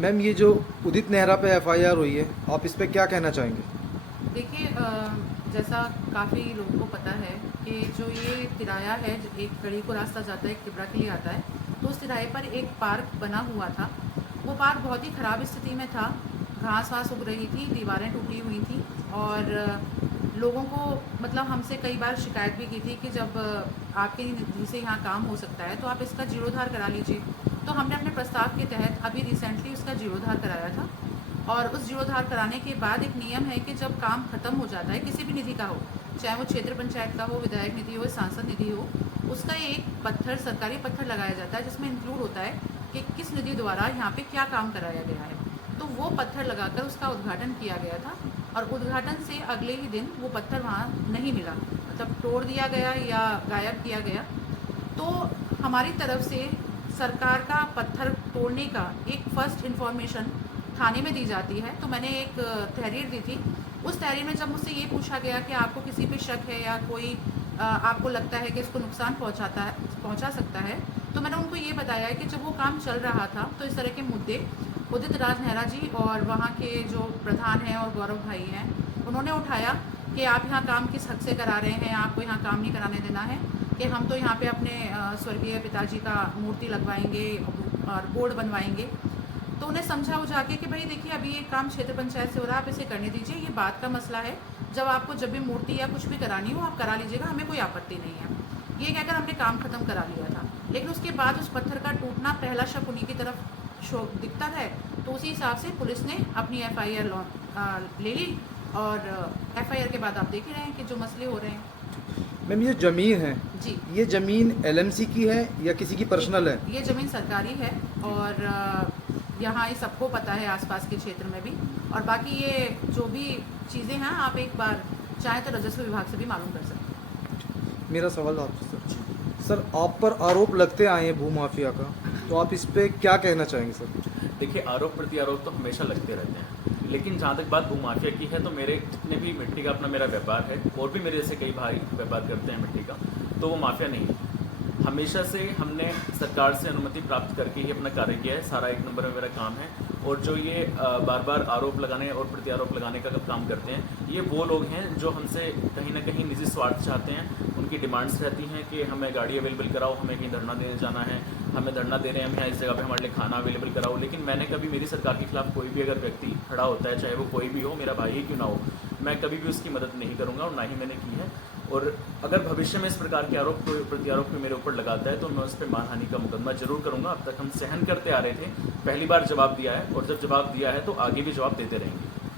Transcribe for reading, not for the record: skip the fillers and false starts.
Ma'am, ये जो उदित नेहरा पे एफआईआर हुई है, आप इस पे क्या कहना चाहेंगे? देखिए, जैसा काफ़ी लोगों को पता है कि जो ये तिराया है, एक गढ़ी को रास्ता जाता है, एक तिबरा के लिए आता है, तो उस तिराहे पर एक पार्क बना हुआ था। वो पार्क बहुत ही ख़राब स्थिति में था, घास वास उग रही थी, दीवारें टूटी हुई थी और लोगों को मतलब हमसे कई बार शिकायत भी की थी कि जब आपके निधि से यहाँ काम हो सकता है तो आप इसका जीर्णोद्धार करा लीजिए। तो हमने अपने प्रस्ताव के तहत अभी रिसेंटली उसका जीर्णोद्धार कराया था और उस जीर्णोद्धार कराने के बाद एक नियम है कि जब काम खत्म हो जाता है किसी भी निधि का हो, चाहे वो क्षेत्र पंचायत का हो, विधायक निधि हो, सांसद निधि हो, उसका एक पत्थर, सरकारी पत्थर लगाया जाता है जिसमें इंक्लूड होता है कि किस निधि द्वारा यहाँ पे क्या काम कराया गया है। तो वो पत्थर लगाकर उसका उद्घाटन किया गया था और उद्घाटन से अगले ही दिन वो पत्थर वहाँ नहीं मिला, मतलब तोड़ दिया गया या गायब किया गया। तो हमारी तरफ से सरकार का पत्थर तोड़ने का एक फर्स्ट इन्फॉर्मेशन थाने में दी जाती है। तो मैंने एक तहरीर दी थी। उस तहरीर में जब मुझसे ये पूछा गया कि आपको किसी पे शक है या कोई आपको लगता है कि इसको नुकसान पहुंचा सकता है, तो मैंने उनको ये बताया है कि जब वो काम चल रहा था तो इस तरह के मुद्दे उदित राज नेहरा जी और वहाँ के जो प्रधान हैं और गौरव भाई हैं, उन्होंने उठाया कि आप यहाँ काम किस हक से करा रहे हैं, आपको यहाँ काम नहीं कराने देना है, कि हम तो यहाँ पे अपने स्वर्गीय पिताजी का मूर्ति लगवाएंगे और बोर्ड बनवाएंगे। तो उन्हें समझा बुझा के कि भाई देखिए, अभी ये काम क्षेत्र पंचायत से हो रहा है, आप इसे करने दीजिए, ये बात का मसला है, जब आपको जब भी मूर्ति या कुछ भी करानी हो आप करा लीजिएगा, हमें कोई आपत्ति नहीं है। ये कहकर हमने काम खत्म करा लिया था। लेकिन उसके बाद उस पत्थर का टूटना पहला शक उन्हीं की तरफ शो दिखता है, तो उसी हिसाब से पुलिस ने अपनी एफआईआर ले ली और एफआईआर के बाद आप देख ही रहे हैं कि जो मसले हो रहे हैं। मैम, ये ज़मीन है, जी, ये ज़मीन एलएमसी की है या किसी की पर्सनल है? ये ज़मीन सरकारी है और यहाँ ये सबको पता है, आसपास के क्षेत्र में भी। और बाकी ये जो भी चीज़ें हैं आप एक बार चाहें तो राजस्व विभाग से भी मालूम कर सकते हैं। मेरा सवाल आपसे सर, आप पर आरोप लगते आए हैं भूमाफिया का, तो आप इस पे क्या कहना चाहेंगे सर? देखिए, आरोप प्रत्यारोप तो हमेशा लगते रहते हैं, लेकिन जहाँ तक बात भूमाफिया की है तो मेरे जितने भी मिट्टी का अपना मेरा व्यापार है और भी मेरे जैसे कई भाई व्यापार करते हैं मिट्टी का, तो वो माफिया नहीं है। हमेशा से हमने सरकार से अनुमति प्राप्त करके ही अपना कार्य किया है, सारा एक नंबर में मेरा काम है। और जो ये बार बार आरोप लगाने और प्रत्यारोप लगाने का काम करते हैं, ये वो लोग हैं जो हमसे कहीं ना कहीं निजी स्वार्थ चाहते हैं। उनकी डिमांड्स रहती हैं कि हमें गाड़ी अवेलेबल कराओ, हमें कहीं धरना देने जाना है, हमें धरना दे रहे हैं, हम यहाँ इस जगह पे हमारे लिए खाना अवेलेबल कराओ। लेकिन मैंने कभी मेरी सरकार के खिलाफ कोई भी अगर व्यक्ति खड़ा होता है, चाहे वो कोई भी हो, मेरा भाई ही क्यों ना हो, मैं कभी भी उसकी मदद नहीं करूँगा और ना ही मैंने की है। और अगर भविष्य में इस प्रकार के आरोप प्रत्यारोप मेरे ऊपर लगाता है तो मैं उस पर मानहानि का मुकदमा जरूर करूंगा। अब तक हम सहन करते आ रहे थे, पहली बार जवाब दिया है और जब जवाब दिया है तो आगे भी जवाब देते रहेंगे।